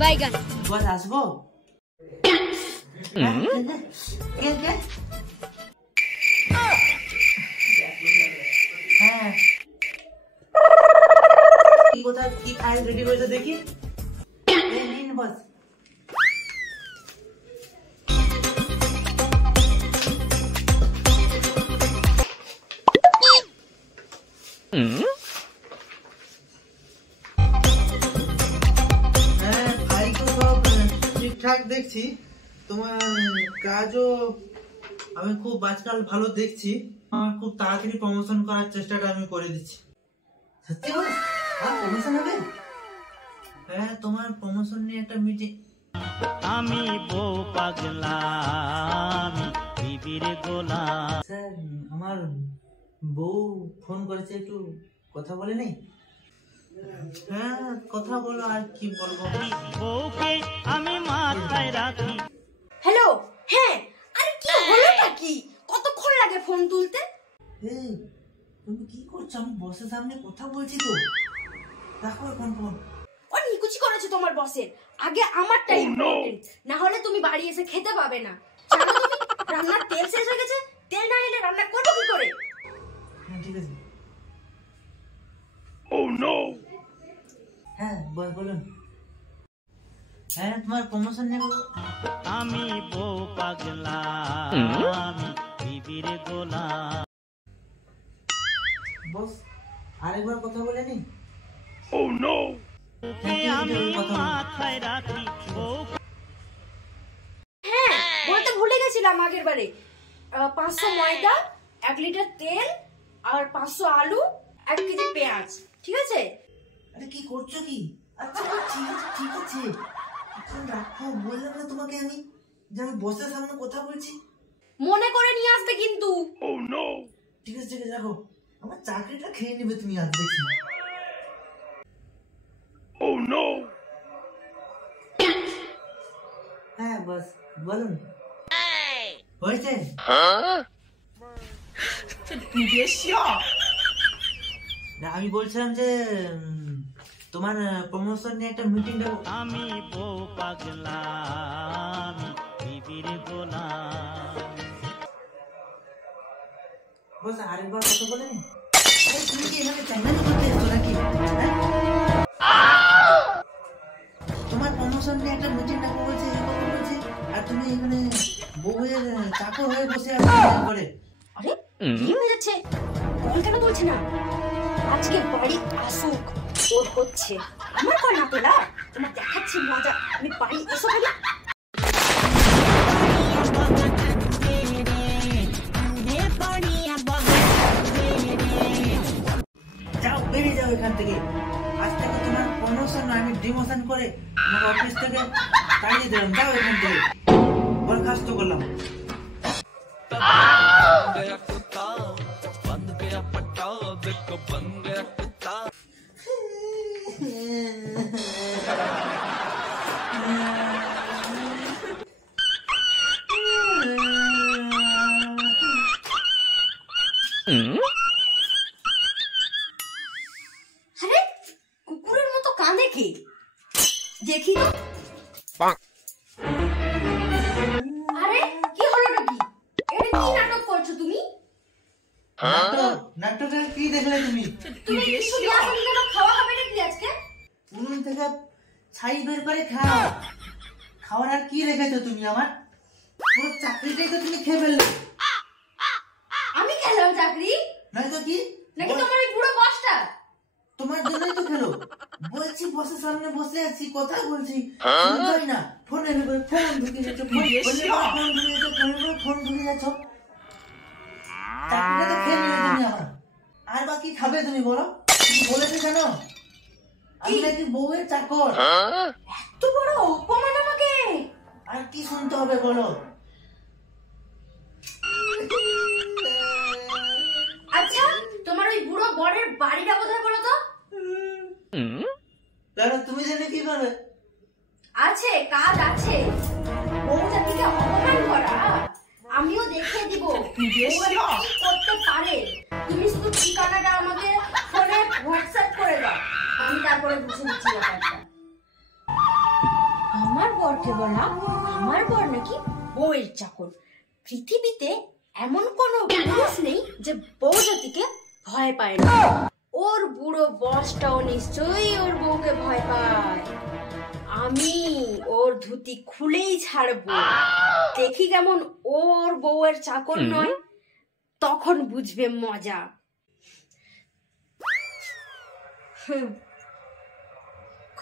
বাইগান বল আসবো। হ্যাঁ কি কোথায় কি ফাইল রেডি করেছে দেখি। নিন বস। হ্যাঁ ফাইল তো সব ঠিকঠাক দেখছি, তোমার কাজও আমি খুব আজকাল ভালো দেখছি, আমার খুব তাড়াতাড়ি প্রমোশন করার চেষ্টাটা আমি করে দিচ্ছি। সত্যি বল আর প্রমোশন হবে? হ্যাঁ তোমার প্রমোশন নিয়ে একটা মিটিং। আমি বউ পাগলা আমি বিবির গোলা। স্যার আমার বউ ফোন করেছে, একটু কথা বলে নেই? হ্যাঁ কথা বলো, আর কি বলবো। বউকে আমি মাথায় রাখি। হ্যালো। হ্যাঁ আরে কি হলোটা কি, কতক্ষণ লাগে ফোন তুলতে? এই তুমি কি করছো? আমি বসের সামনে কথা বলছি তো, রাখো এখন ফোন। ও নিকুচি করেছে তোমার বসের, আগে আমারটাই ইম্পর্টেন্ট, না হলে তুমি বাড়ি এসে খেতে পাবে না। জানো তুমি রান্নার তেল শেষ হয়ে গেছে, তেল না এলে রান্না করবো কি করে? হ্যাঁ ঠিক আছে। ও নো। হ্যাঁ বলুন। হ্যাঁ তোমার প্রমোশন নিয়ে বলো। আমি বউ পাগলা আমি বিবির গোলা। বস আরেকবার কথা বলে নি। ও নো। আমি মাথায় রাখি বউ। হ্যাঁ বলতে ভুলে গেছিলাম আগের বারে, 500 ময়দা, 1 লিটার তেল আর 500 আলু, 1 কেজি পেঁয়াজ, ঠিক আছে? আরে কি করছো কি? আচ্ছা ঠিক আছে ঠিক আছে, এখন রাখো। বললাম না তোমাকে আমি যে আমি বসের সামনে কথা বলছি। মনে করে নিয়ে আসবে কিন্তু। ও নো। ঠিক আছে রাখো, আমার চাকরিটা খেয়ে নেবে তুমি আজ দেখছি। ও নো। হ্যাঁ বস বলুন। হয়েছে? না আমি বলছিলাম যে তোমার প্রমোশন নিয়ে একটা মিটিং দেবো। আমি বউ পাগলা আমি বিবির গোলা। বস আরেকবার কথা বলে নি। আরে তুমি কি এখানে চ্যালেঞ্জ করতে এসছো নাকি? তোমার প্রমোশন নিয়ে একটা মিটিং ডাকবো বলছে, এই কথা বলছে, আর তুমি এখানে বউয়ের চাকর হয়ে বসে আছো করে। আরে কি হয়ে যাচ্ছে, ফোন কেন তুলছে না? আজকে বাড়ি আসুক, ওর হচ্ছে আমার কল না তোলা, তোমার দেখাচ্ছি মজা। আমি বাড়ি এসো খালি। যাও বেরিয়ে যাও এখান থেকে, আজ থেকে তোমার প্রমোশন আমি ডিমোশন করে আমার অফিস থেকে তাড়িয়ে দিলাম। যাও এখান থেকে, বরখাস্ত করলাম। আরে কুকুরের মতো কাঁদে কে, দেখি তো। আরে কি হলো নাকি, এটা কি নাটক করছো তুমি? নাটকের কি দেখলে তুমি? তুমি কিছু দেয়া শুনি কেন, খাওয়া হবে নাকি আজকে? উনুন থেকে ছাই বের করে খাও। খাওয়ার আর কি রেখেছো তুমি? আমার পুরো চাকরিটাই তো তুমি খেয়ে ফেললে। আমি খেলাম চাকরি? নয়তো কি নাকি তোমার এই পুরো বসটা? তোমার জন্যই তো খেলো। বলছি বসের সামনে বসে আছি, কথা বলছি, শুনছই না। ফোনের উপরে ফোন ঢুকে যাচ্ছ, ফোন ঢুকে যাচ্ছ, ফোনের উপরে ফোন ঢুকে যাচ্ছ। চাকরিটা তো খেয়ে নিলে তুমি আমার। আর বাকি খাবে তুমি বলো? তুমি বলেছো কেন আমি নাকি বউয়ের চাকর? এত বড় অপমান আমাকে। আর কি শুনতে হবে বলো? আচ্ছা তোমার ওই বুড়ো বরের বাড়িটা কোথায় বলো তো? তুমি জেনে কি করবে? আছে, কাজ আছে। বউ জাতিকে অপমান করা আমিও দেখিয়ে দিব কি করতে পারে। তুমি শুধু ঠিকানাটা আমাকে ফোনে হোয়াটসঅ্যাপ করে দাও, আমি তারপরে বুঝে নিচ্ছি ব্যাপারটা। মুখে বলা আমার বর নাকি বউয়ের চাকর। পৃথিবীতে এমন কোনো পুরুষ নেই যে বউ জাতিকে ভয় পায় না। ওর বুড়ো বসটাও নিশ্চয়ই ওর বউকে ভয় পায়। আমি ওর ধুতি খুলেই ছাড়বো, দেখি কেমন ওর বউয়ের চাকর নয়, তখন বুঝবে মজা।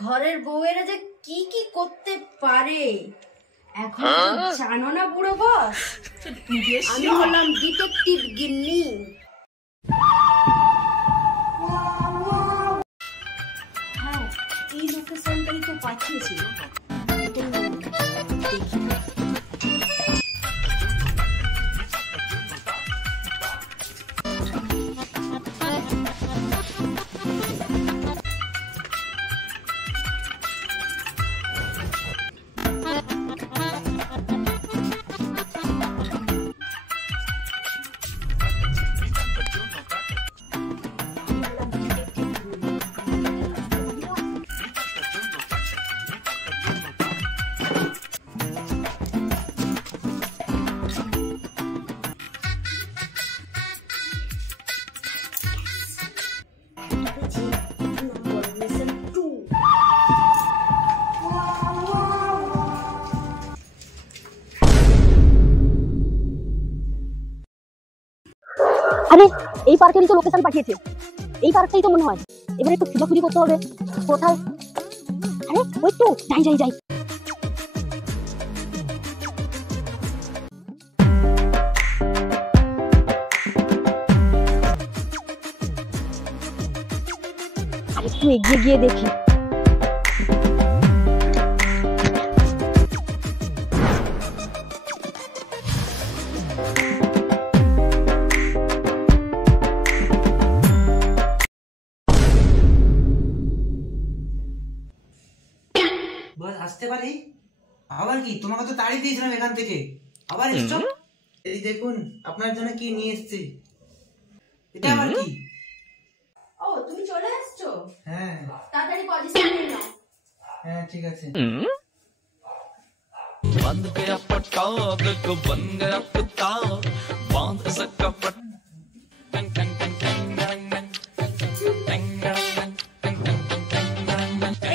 ঘরের বউয়েরা যে কি কি করতে পারে এখন জানো না বুড়ো বস? আমি হলাম ডিটেকটিভ গিন্নি। হ্যাঁ, এই লোকেশনটাই তো পাঠিয়েছি। এটাই দেখি। আরে এই পার্কেরই তো লোকেশন পাঠিয়েছে, এই পার্কটাই তো মনে হয়। এবার একটু খোঁজাখুঁজি করতে হবে কোথায়। আরে ওই তো, যাই যাই যাই। আর একটু এগিয়ে গিয়ে দেখি। বস আসতে পারি? আবার কি, তোমাকে তো তাড়িয়ে দিয়েছিলাম এখান থেকে, আবার এসছো? এই দেখুন আপনার জন্য কি নিয়ে এসেছি। এটা আবার কি? ও, তুমি চলে এসছো? হ্যাঁ তাড়াতাড়ি পজিশন নিয়ে নাও। হ্যাঁ ঠিক আছে। बंद गया पटाख को बन गया कुत्ता बांध सका पट टंग टंग टंग टंग टंग टंग टंग टंग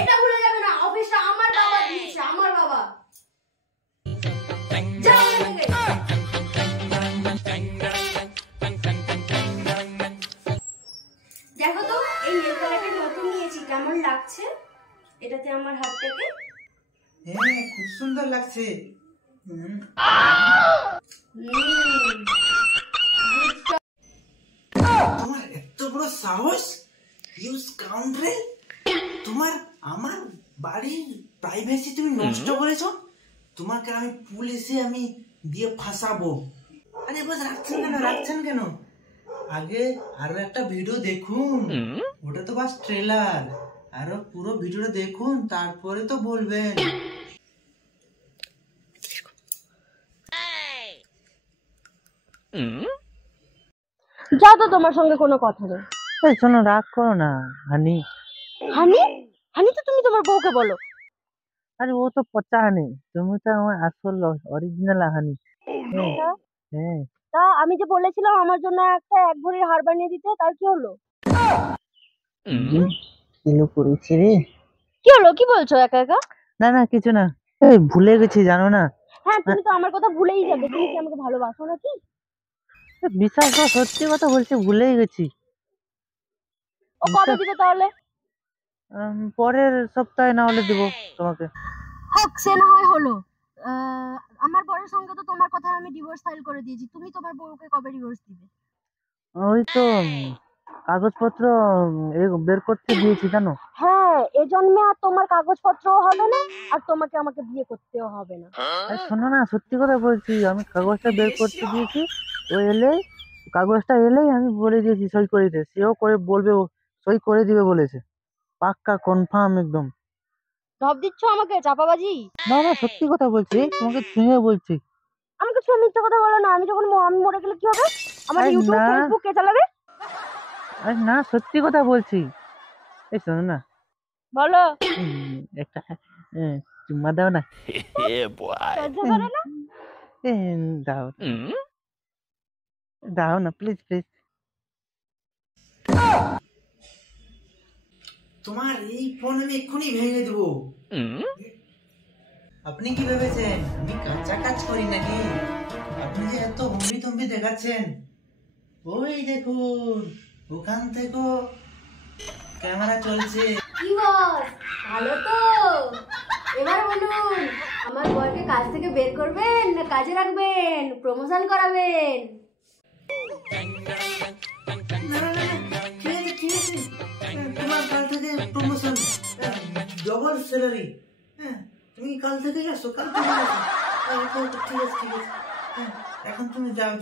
এটা ভুলে যাবে না, অফিসটা আমার বাবা দিয়েছে, আমার বাবা। যাও এখান থেকে। দেখো তো, এই নেল কালারটা নতুন নিয়েছি, কেমন লাগছে এটাতে আমার হাতটাকে? হ্যাঁ খুব সুন্দর লাগছে। তোমার এত বড় সাহস, ইউ স্কাউন্ড্রেল! তোমার আমার বাড়ির প্রাইভেসি তুমি নষ্ট করেছো। তোমাকে আমি পুলিশে আমি দিয়ে ফাঁসাবো। আরে বস রাখছেন কেন? আগে আরো একটা ভিডিও দেখুন, ওটা তো বাস ট্রেলার। আরো পুরো ভিডিওটা দেখুন, তারপরে তো বলবেন। যাও তো, তোমার সঙ্গে কোনো কথা নেই। এই শোনো, রাগ করো না হানি। হানি? হানি তো তুমি তোমার বউকে বলো। আরে ও তো পচা হানি, তুমি তো আমার আসল অরিজিনাল হানি। হ্যাঁ তা আমি যে বলেছিলাম আমার জন্য একটা 1 ভরির হার বানিয়ে দিতে, তার কি হলো? কিলো করেছি রে। কি হলো? কি বলছো একা একা? না কিছু না, এই ভুলে গেছি জানো না। হ্যাঁ, তুমি তো আমার কথা ভুলেই যাবে। তুমি কি আমাকে ভালোবাসো নাকি? বিশ্বাস করো, সত্যি কথা বলছি, ভুলেই গেছি। ও কবে দিবে তাহলে? পরের সপ্তাহে না হলে দিব তোমাকে। হোক, সে না হয় হলো। আমার বরের সঙ্গে তো তোমার কথা আমি ডিভোর্স ফাইল করে দিয়েছি। তুমি তোমার বউকে কবে ডিভোর্স দিবে? ওই তো কাগজপত্র বের করতে দিয়েছি জানো। হ্যাঁ, এ জন্মে আর তোমার কাগজপত্রও হবে না, আর তোমাকে আমাকে বিয়ে করতেও হবে না। আরে শোনো না, সত্যি কথা বলছি, আমি কাগজটা বের করতে দিয়েছি। ও কাগজটা এলেই আমি বলে দিয়েছি সই করে দিতে। সেও করে বলবে, ও সই করে দিবে বলেছে, পাক্কা কনফার্ম একদম। ঢপ দিচ্ছ আমাকে, চাপাবাজি? না সত্যি কথা বলছি, তোমাকে ছুঁয়ে বলছি। আমাকে ছুঁয়ে মিথ্যা কথা বলো না। আমি যখন আমি মরে গেলে কি হবে? আমার আরে ইউটিউব না। ফেসবুক কে চালাবে? আরে না, সত্যি কথা বলছি। এই শোনো না, বলো। একটা চুম্মা দাও না। সহ্য করে না? এ, দাও দাও না প্লিজ প্লিজ। তোমার এই ফোন আমি এক্ষুনি ভেঙে দেবো। আপনি কি ভেবেছেন আমি কাঁচা কাজ করি নাকি? আপনি যে এত হম্বি দেখাচ্ছেন, ওই দেখুন ওখান থেকে ক্যামেরা চলছে। কি বস, ভালো তো? এবার বলুন, আমার বরকে কাজ থেকে বের করবেন না কাজে রাখবেন, প্রমোশন করাবেন? ঠিক আছে তোমার কাল থেকে প্রমোশন, ডবল স্যালারি। হ্যাঁ তুমি কাল থেকে আসো, কাল থেকে আসো। ঠিক আছে এখন তুমি যাও।